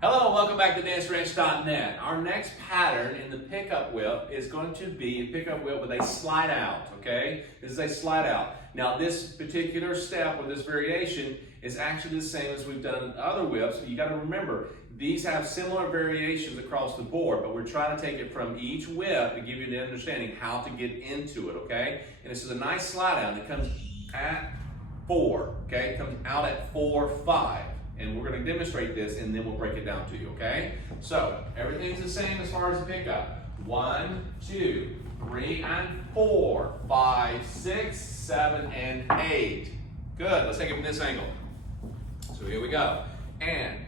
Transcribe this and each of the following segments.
Hello, welcome back to DanceRanch.net. Our next pattern in the pickup whip is going to be a pickup whip with a slide out, okay? This is a slide out. Now this particular step or this variation is actually the same as we've done in other whips. You got to remember, these have similar variations across the board, but we're trying to take it from each whip to give you the understanding how to get into it, okay? And this is a nice slide out. It comes at 4, okay? It comes out at 4, 5. And we're going to demonstrate this and then we'll break it down to you, okay? So, everything's the same as far as the pickup. 1, 2, 3, and 4, 5, 6, 7, and 8. Good, let's take it from this angle. So here we go. And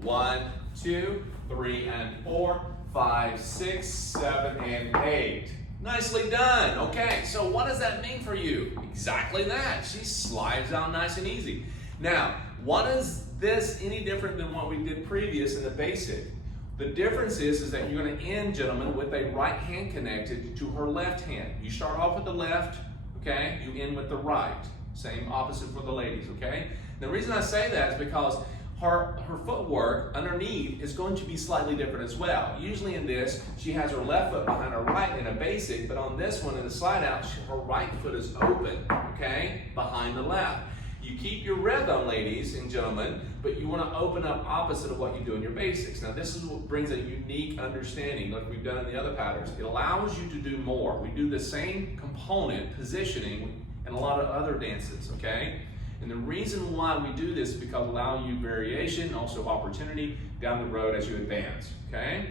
1, 2, 3, and 4, 5, 6, 7, and 8. Nicely done. Okay, so what does that mean for you? Exactly that. She slides out nice and easy. Now, what is this any different than what we did previous in the basic? The difference is that you're going to end, gentlemen, with a right hand connected to her left hand. You start off with the left, okay? You end with the right. Same opposite for the ladies, okay? The reason I say that is because her footwork underneath is going to be slightly different as well. Usually in this, she has her left foot behind her right in a basic, but on this one in the slide out, her right foot is open, okay? Behind the left. You keep your rhythm, ladies and gentlemen, but you want to open up opposite of what you do in your basics. Now this is what brings a unique understanding like we've done in the other patterns. It allows you to do more. We do the same component, positioning, in a lot of other dances, okay? And the reason why we do this is because allowing you variation, also opportunity down the road as you advance, okay?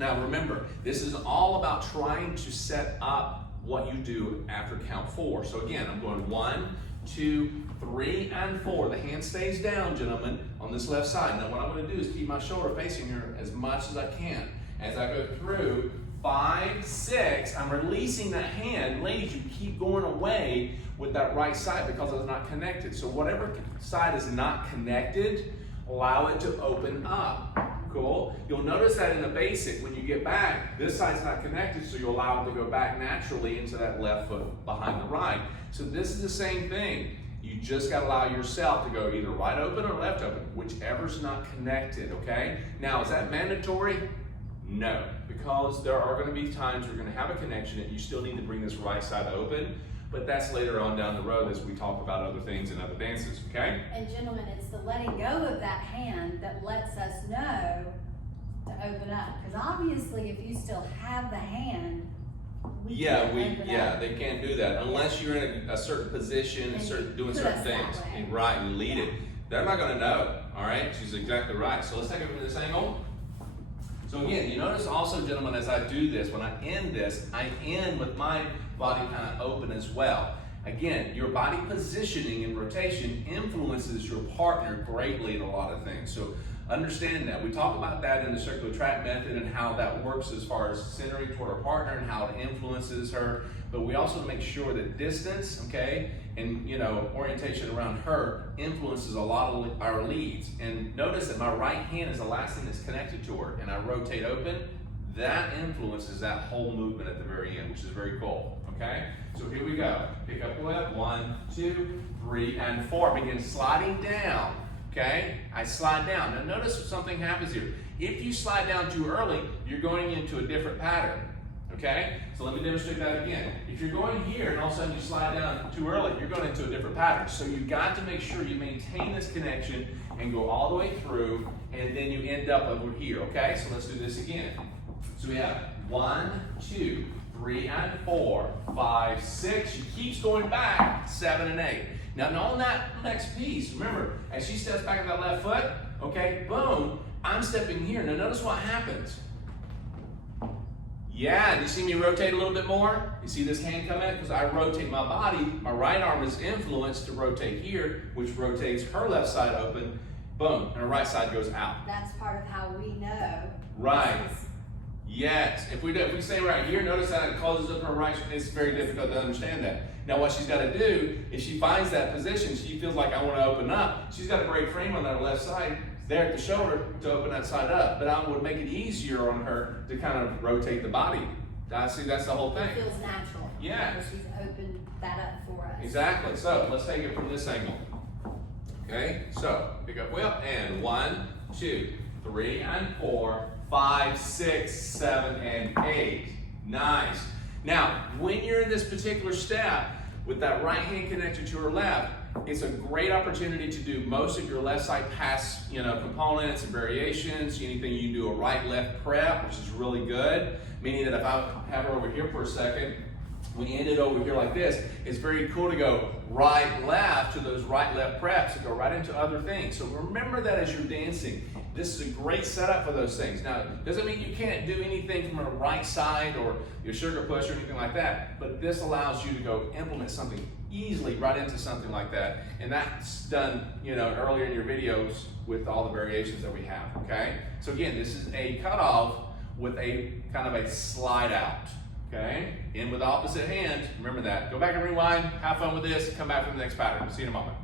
Now remember, this is all about trying to set up what you do after count 4. So again, I'm going 1, 2, 3, and 4. The hand stays down, gentlemen, on this left side. Now what I'm going to do is keep my shoulder facing her as much as I can. As I go through 5, 6, I'm releasing that hand. Ladies, you keep going away with that right side because it's not connected. So whatever side is not connected, allow it to open up. Cool? You'll notice that in the basic, when you get back, this side's not connected, so you allow it to go back naturally into that left foot behind the right. So this is the same thing. You just got to allow yourself to go either right open or left open, whichever's not connected, okay? Now, is that mandatory? No, because there are going to be times you're going to have a connection and you still need to bring this right side open, but that's later on down the road as we talk about other things and other dances, okay? And gentlemen, it's the letting go of that hand that lets us know to open up. Because obviously, if you still have the hand, they can't do that unless you're in a certain position and doing certain things. Right, and lead it. They're not going to know. All right, she's exactly right. So let's take it from this angle. So again, you notice also, gentlemen, as I do this, when I end this, I end with my body kind of open as well. Again, your body positioning and rotation influences your partner greatly in a lot of things. So understand that. We talk about that in the circular track method and how that works as far as centering toward our partner and how it influences her. But we also make sure that distance, okay, and orientation around her influences a lot of our leads. And notice that my right hand is the last thing that's connected to her, and I rotate open. That influences that whole movement at the very end, which is very cool. Okay, so here we go. Pick up whip, 1, 2, 3, and 4. Begin sliding down. Okay, I slide down. Now notice something happens here. If you slide down too early, you're going into a different pattern. Okay, so let me demonstrate that again. If you're going here and all of a sudden you slide down too early, you're going into a different pattern. So you've got to make sure you maintain this connection and go all the way through, and then you end up over here. Okay, so let's do this again. So we have 1, 2, 3, and 4, 5, 6. She keeps going back, 7 and 8. Now on that next piece, remember, as she steps back on that left foot, okay, boom, I'm stepping here. Now notice what happens. Yeah, do you see me rotate a little bit more? You see this hand come in? Because I rotate my body, my right arm is influenced to rotate here, which rotates her left side open, boom, and her right side goes out. That's part of how we know. Right. Yes, if we say right here, notice that it closes up her right, it's very difficult to understand that. Now what she's got to do, if she finds that position, she feels like I want to open up, she's got to break frame on that left side, there at the shoulder to open that side up. But I would make it easier on her to kind of rotate the body. I see, that's the whole thing. It feels natural. Yeah. Because she's opened that up for us. Exactly, so let's take it from this angle. Okay, so pick up whip and 1, 2, 3 and 4, 5, 6, 7, and 8. Nice. Now, when you're in this particular step, with that right hand connected to her left, it's a great opportunity to do most of your left side pass, components and variations. Anything you can do a right-left prep, which is really good. Meaning that if I have her over here for a second, we end it over here like this, it's very cool to go right-left to those right-left preps and go right into other things. So remember that as you're dancing. This is a great setup for those things. Now, it doesn't mean you can't do anything from a right side or your sugar push or anything like that, but this allows you to go implement something easily right into something like that. And that's done, earlier in your videos with all the variations that we have, okay? So again, this is a cutoff with a kind of a slide out, okay? In with the opposite hand, remember that. Go back and rewind, have fun with this, come back for the next pattern. See you in a moment.